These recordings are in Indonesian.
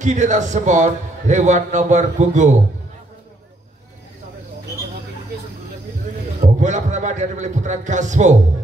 Uki Deta Semon lewat nomor punggung. Bola pertama diambil oleh putra Gaspo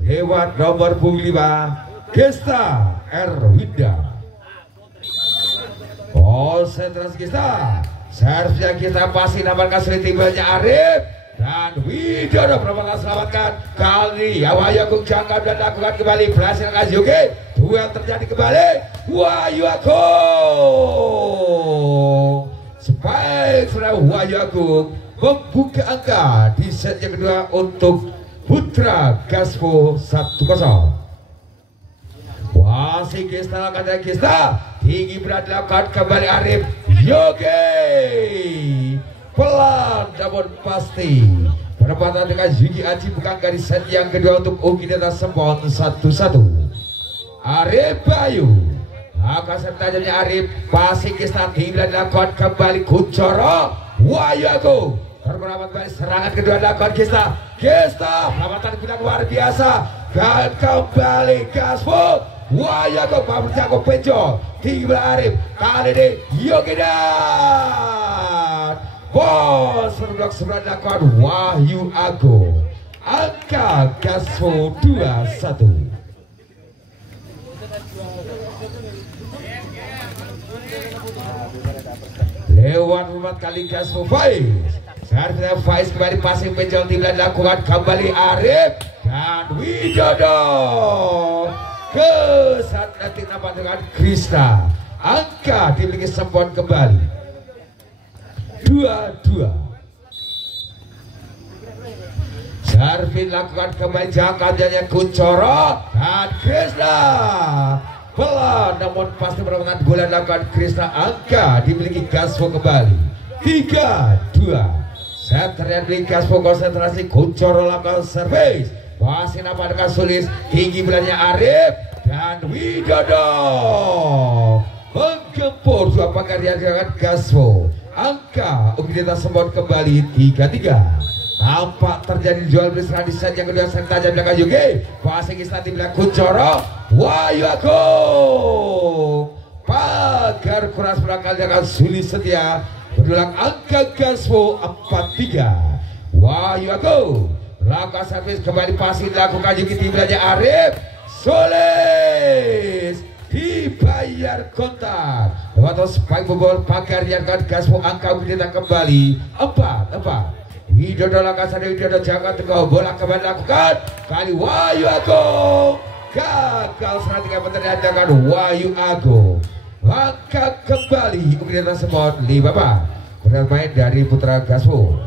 lewat nomor punggung 5 Gesta Erwinda. Konsentrasi Gesta, servisnya kita pasti nampakkan sulit timbulnya Arif dan Widodo berhasil selamatkan. Kali ini Wahyu Agung jangkau dan lakukan kembali berhasil Kazuki. Duel terjadi kembali. Wahyu Agung sebaik sudah Wahyu Agung membuka angka di set yang kedua untuk putra Gaspo 1-0. Masih Gesta lakukan Gesta tinggi berat dilakukan kembali Arif Yogi pelan namun pasti perempatan dengan Yugi Aji bukan dari set yang kedua untuk Uki Deta Semon 1-1. Arif Bayu akan sertajamnya Arif masih Gesta tinggi berat dilakukan kembali Kuncoro Wahyu Agung termerapat balik serangan kedua dilakukan Gesta pelamatan bilang luar biasa dan kembali Gaspo Wahyu Agung Jago Penjo tinggi Arif kali ini Yogi dan bos berblok sebelah dilakukan Wahyu Agung angka Gaspo 2-1. Lewat 4 kali Gaspo Faiz kembali passing Penjol tim dilakukan kembali Arif dan Widodo ke saat nanti nampak dengan Krista angka dimiliki Semon kembali 2-2. Sarvin lakukan kembali jangkauannya Kuncoro dan Krista pelan namun pasti perlawanan bola dilakukan Krista angka dimiliki Gaspo kembali 3-2. Set terjadi Gaspo konsentrasi Kuncoro lakukan servis masih nampak dengan sulis tinggi belanya Arif dan Widodo menggempur dua pagar yang dengan Gaspo angka Uki Deta Semon kembali 3-3. Nampak terjadi jual beli serangan di set yang kedua serta tajam belakang Yuki masih Gesta di belakang Kuncoro Wahyu Agung pagar kuras berangkal dengan sulis setia berdulang angka Gaspo 4-3. Wahyu Agung lakukan servis kembali pasti dilakukan Yuki timnya Arif Sulis dibayar kontak lewat spike bobol pagar yang akan Gaspo angka Uki Deta kembali 4-4. Widodo lakukan sadar Widodo jangan tengah bola kembali lakukan kali Wahyu Agung gagal strategi ternyata Wahyu Agung maka kembali Uki Deta Semon 5-4. Bermain dari putra Gaspo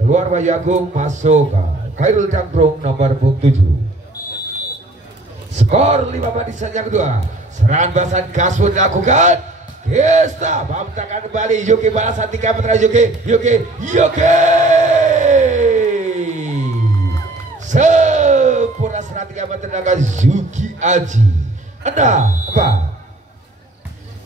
keluar Wahyu Agung masuk Khairul Cangkrung nomor 7. Skor 5-4 di set yang kedua. Serangan basan Gaspo dilakukan. Gesta membentangkan kembali Yuki balasan 3 putra Yuki sempurna serangan 3 meter dengan Yuki Aji. Anda apa?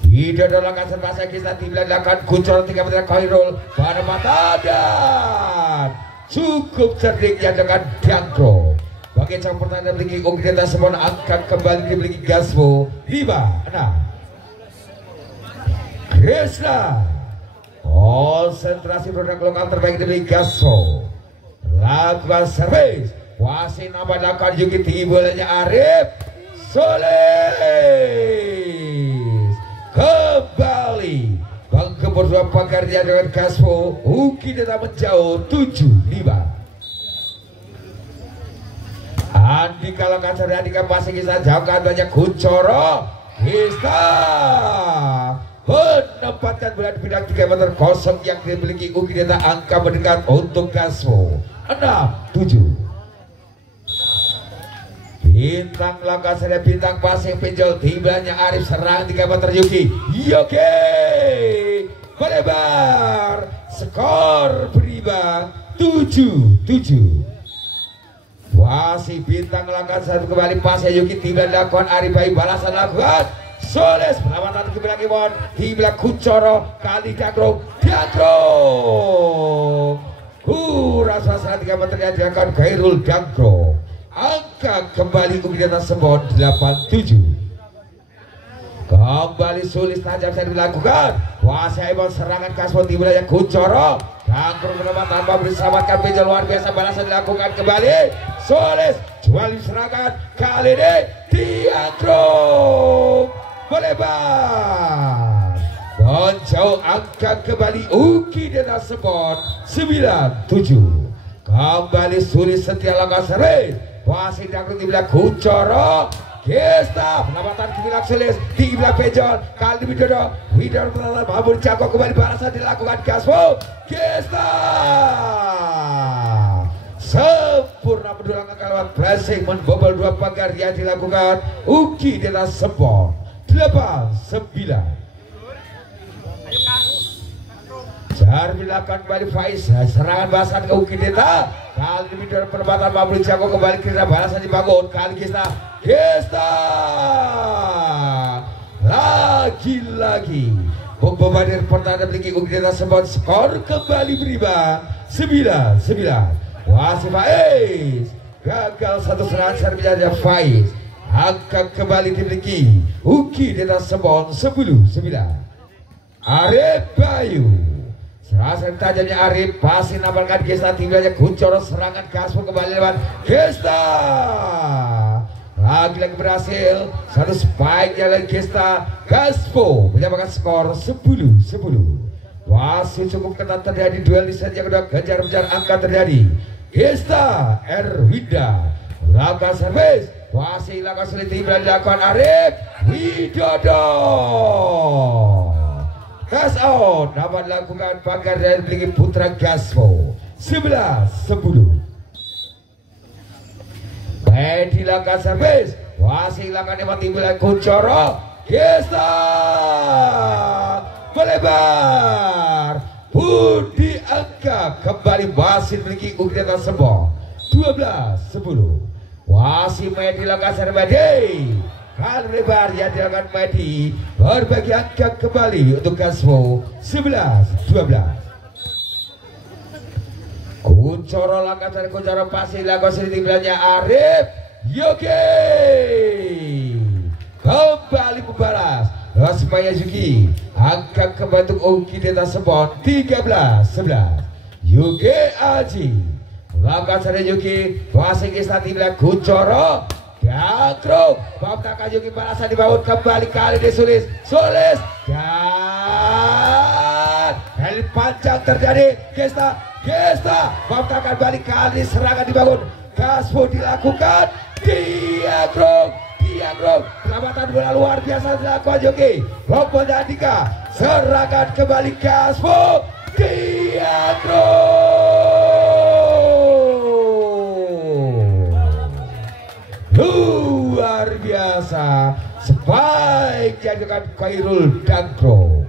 Tidak ada langkah serba Gesta dilakukan Kuncoro 3 meter Khairul perempatan dan cukup cerdiknya dengan Diangkro. Bagi cabang pertandingan memiliki Uki Deta Semon angkat kembali dimiliki Gaspo 5-6. Krishna konsentrasi produk lokal terbaik dimiliki Gaspo lakukan servis wasit nampak lakukan Yuki tinggi bolanya Arif Sulis kembali menggempur dua pagar dia dengan Gaspo Uki Deta menjauh 7-5. Andika lakukan Andika masih Gesta jangkauan banyak Kuncoro Gesta menempatkan bola di bidang 3 meter kosong yang dimiliki Uki Deta angka mendekat untuk Gaspo 6-7. Bintang lakukan serang bintang passing pinjol timbanya Arif serang 3 meter Yuki melebar skor berimbang 7-7. Masih bintang lakukan satu kembali pasnya Yuki tidak dilakukan Arif Bayu balasan lakukan Soles perlawanan kembali Kimon hingga Kuncoro kali Diangkro rasa 3 meter yang dilakukan Khairul Diangkro angka kembali Uki Deta Semon 8-7. Kembali sulit tajam saya dilakukan. Kuasai serangan Kasmo di wilayah Kuncoro. Dangkro menembak tanpa berselamatkan Bejo luar biasa. Balasan dilakukan kembali. Sulis jual serangan kali ini Dangkro melebar. Menjauh angka kembali Uki Dena Sport 97. Kembali sulit setia langkah servis. Kuasai Dangkro di wilayah Kuncoro. Gesta penamatan Kibilak Sulis di Iblak Pejol kali ini Widodo menolak Babur Jago kembali balasan dilakukan Kasmo. Gesta sempurna mendulang lewat blessing membobol dua pagar yang dilakukan Uki Dena Sport 89. Jar dilakukan kembali Faiz serangan bahasan ke Uki Dena. Kali ini Widodo penempatan Babur Jago kembali kira balasan dibangun kali Gesta lagi-lagi bombardir pertahanan memiliki Uki Dena Sport skor kembali berimbang 9-9. Wasit Faiz gagal satu serangan servisnya Faiz. Angka kembali dimiliki Uki Dena Sport 10-9. Arif Bayu serangan tajamnya Arif pasti nampakkan Gesta tinggalnya Kuncoro serangan Kasmo kembali lewat Gesta. Lagi-lagi berhasil satu spike jalan Gesta. Kasmo menyamakan skor 10-10. Wasit cukup ketat terjadi duel di set yang kedua. Kejar-kejar angka terjadi. Gesta Erwinda lakukan servis. Wasit lakukan sulit dilakukan Arif Widodo. Cash out dapat dilakukan pagar dari memiliki Putra Kasmo 11-10. Baik dilakukan servis. Wasit lakukan yang timbulan Kuncoro. Gesta melebar. Budi angka kembali wasit memiliki Uki Dena Sport 12-10. Wasit main dilakukan servis. Kali lebar yang dilakukan Medi berbagi angka kembali untuk Kasmo 11-12. Kuncoro langkah dari Kuncoro pasti lakukan sedikit belanja Arif Yogi kembali membalas lewat Semaya Yuki. Angka kembali untuk Uki Dena Sport 13-11. Yuki Aji langkah dari Yuki pasti Gesta timnya Kuncoro. Dangkro Baptaka Yuki balasan dibangun kembali kali ini Sulis dan heli panjang terjadi Gesta Baptaka balik kali serangan dibangun Kasmo dilakukan Dangkro pelamatan bola luar biasa dilakukan Yuki Lompon Andika serangan kembali Kasmo Dangkro luar biasa spike jadikan Khairul Dangkro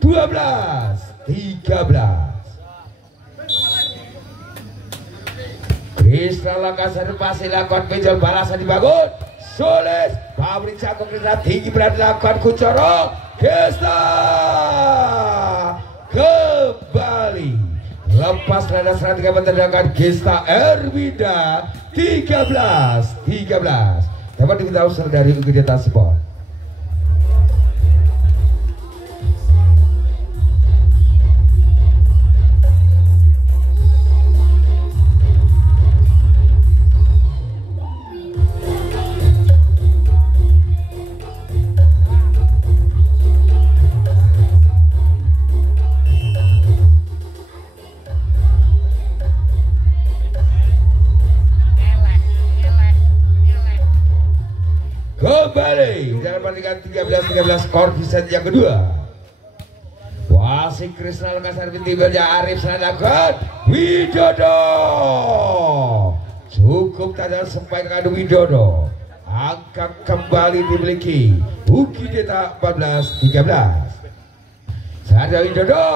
12-13. Krisna Langkasari pasti lakukan penjual balasan dibangun Sulis pabrik Jago Krisna tinggi berani lakukan Kuncoro. Gesta kembali lepas rada serangan tiga menterdakan Gesta Erwinda 13-13 dapat diminta usul dari Uki Dena Sport. Kembali dalam pertandingan 13-13 skor di set yang kedua. Wasit Krisna Langkasari binti Belja Arif Sanadakan Widodo cukup tajam sampai ke Widodo. Angka kembali dimiliki Uki Dena 14-13. Sada Widodo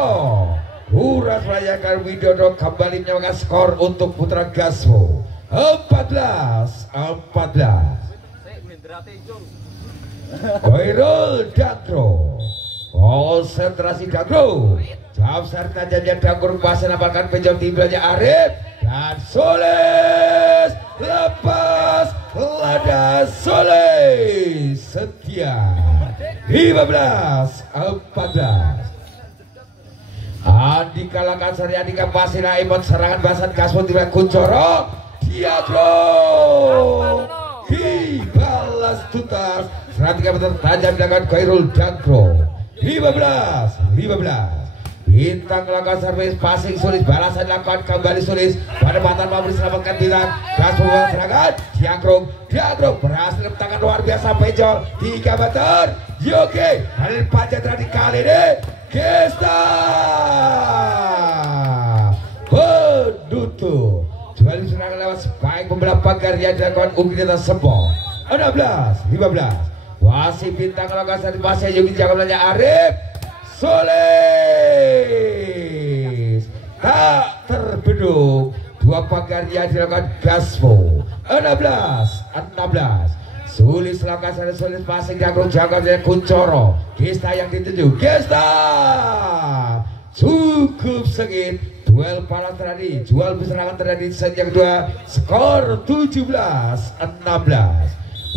Uras merayakan Widodo kembali menyamakan skor untuk Putra Kasmo 14-14. Khairul Dangkro konsentrasi Dangkro jawab serta janjian Dangkro pasien apalkan penjauh timbalnya Arif dan Sulis lepas lada Sulis setia 15-14. Andika Lakasari Andika Pasina Imon serangan bahasan Gaspo Tiba Kuncoro Diagro dibalas tuntas serangan 3 meter tajam dengan Khairul Dagro. 15-15. Bintang melakukan servis passing sulit, balasan dilakukan kembali sulit pada mantan mampu diselamatkan Bintang. Gaspo serangan Diagro berhasil tangan luar biasa Pejol 3 meter. Yoke hari panjang tadi kali ini Gesta penutup jual serangan lewat spike pembelah pagar yang dilakukan Ugideta Sempo. 16-15. Wasit Bintang melakukan servis passing Yogi jagoannya Arif Solis tak terbendung. Dua pagar yang dilakukan Gaspo. 16-16. Sulis melakukan sulit passing Dagro jaga dari Kuncoro. Gesta yang dituju. Gesta cukup sengit. Duel panas terjadi. Jual serangan terjadi set yang kedua. Skor 17-16.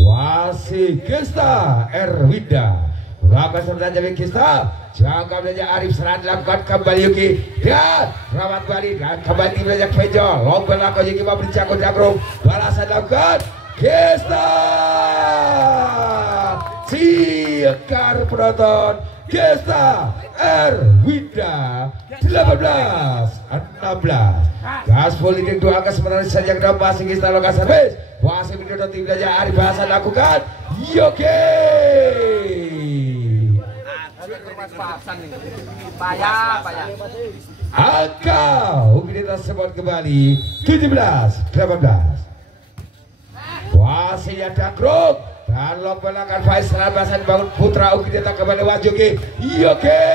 Wasit Gesta Erwinda. Lakukan serangan dari Gesta. Jaga belajar Arif serangan dilakukan kembali Yuki dan rawat balik dan kembali belajar Pejol. Lomba lakukan Yuki memberi jago Dagro. Balasan dilakukan Gesta Siekar penonton Gesta Erwinda 18-16. Gaspo leading 2 angka sementara saja kedua passing Gesta lokasi servis. Wasit video tim belajar Arif bahasa lakukan Yoke. Angka Ugideta Sempo kembali 17-18. Wasit yang Dagro dan lomba lakukan Faisal Basan bangun putra Ugideta kembali Wajuki Yoke.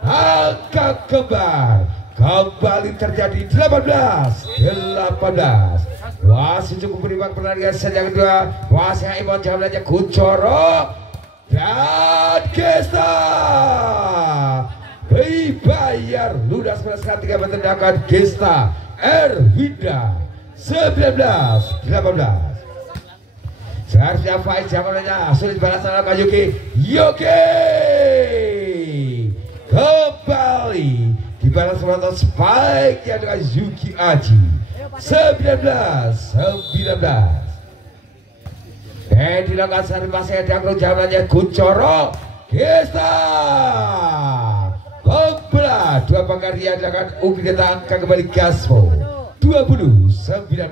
Angka kembar kembali terjadi 18-18. Wasit cukup berimbang pertandingan set yang kedua. Wasit Imon jam belajar Kuncoro dan Gesta dibayar ludas pada 3 menendangkan Gesta Erwinda 19-18. Seharusnya Faiz jamannya sulit balasan lakukan Yuki Yoke kembali dibalas penonton spike yang dengan Yuki Aji 19-19. Dilakukan sari pasnya Dagro jamannya Kuncoro Gesta pembelah dua pagar yang dilakukan Ugideta angka kembali Gaspo 20-19.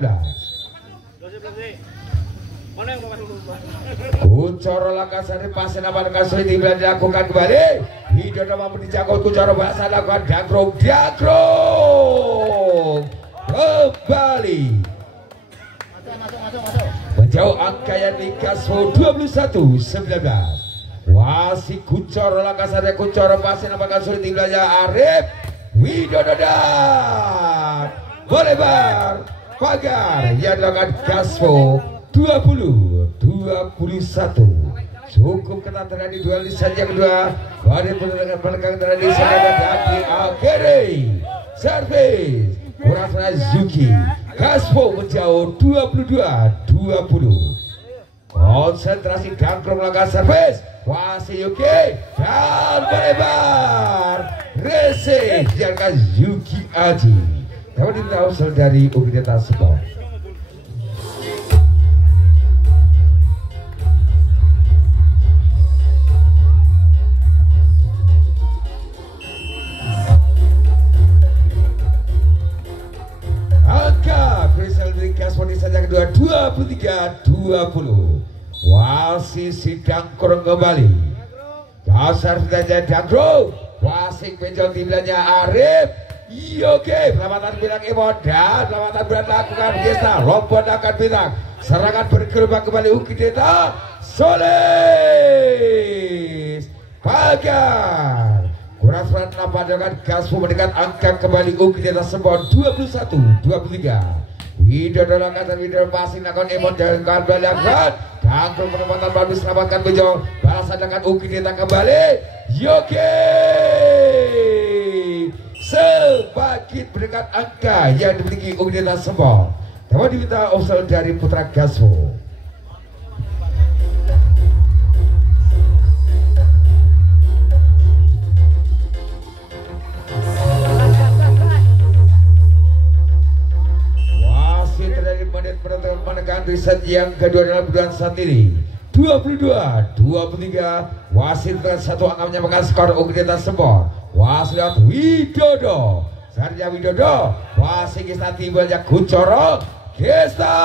Kuncoro lakukan sari pasnya nampaknya sulit dilakukan kembali. Hidono mampu dijangkau Kuncoro bahasa lakukan Dagro kembali menjauh angka yang di Gaspo 21-19. Wasit Kuncoro lakasarnya Kuncoro pasti nampaknya sulit timnya Arif Widodo dan melebar pagar yang dilakukan Gaspo 20-21. Cukup ketat terjadi duel di set yang kedua. Wasit belakang terjadi sekarang dan diakhiri servis Murafna Zuki. Gaspo menjauh 22-20. Konsentrasi Dagro melakukan servis. Wasit Yuki dan melebar rese diangkat Yuki Aji. Dapat diminta dari Ugideta Sempo. Angka Kristal dari Gaspo di set yang kedua 23-20. Wasit sidang kurang kembali. Dasar saja Dagro. Wasit Pejol timnya Arif Yoke. Pelamatan Bintang Imon dan pelamatan berat lakukan Gesta. Lompat akan Bintang. Serangan bergelombang kembali Ugideta Solis pagar. Kurang serat nampak dengan Gaspo mendekat angka kembali Ugideta Sempo 21-23. Widodo lakukan Widodo passing lakukan Imon dengan belakang. Dagro penempatan baru selamatkan Bejo. Balasan dengan Ugideta kembali Yoke semakin mendekat angka yang dimiliki Ugideta Sempo. Dapat diminta offside dari putra Gaspo. set yang kedua dalam bulan saat ini 22-23. Wasit dengan satu angka menyamakan skor UGD Sempor. Wasit Widodo Sarja Widodo. Wasit Gesta timbulnya Kuncoro Gesta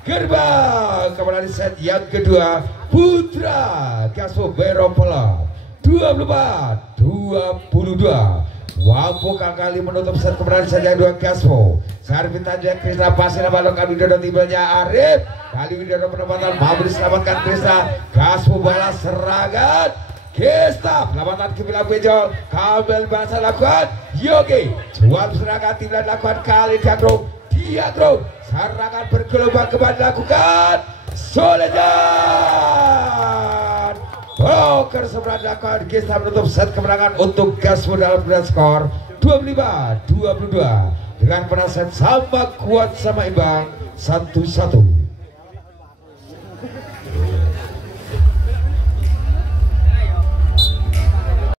gerbang kepada set yang kedua Putra Gaspo Beropola 24-22. Wampu kali menutup set kemenangan set yang kedua Gaspo. Servis tanda Krisna pasir balok Widodo timbulnya Arif. Kali Widodo penempatan mampu diselamatkan Krisna. Gaspo balas serangan Gesta penempatan ke bilang Bejo. Kabel bahasa lakukan Yogi. Jual serangan timnya lakukan kali Diagro. Serangan bergelombang kembali dilakukan Soledad. Poker seberandakan Gesta menutup set kemenangan untuk Gaspo dalam bulan skor 25-22 dengan penasehat sama kuat sama imbang 1-1.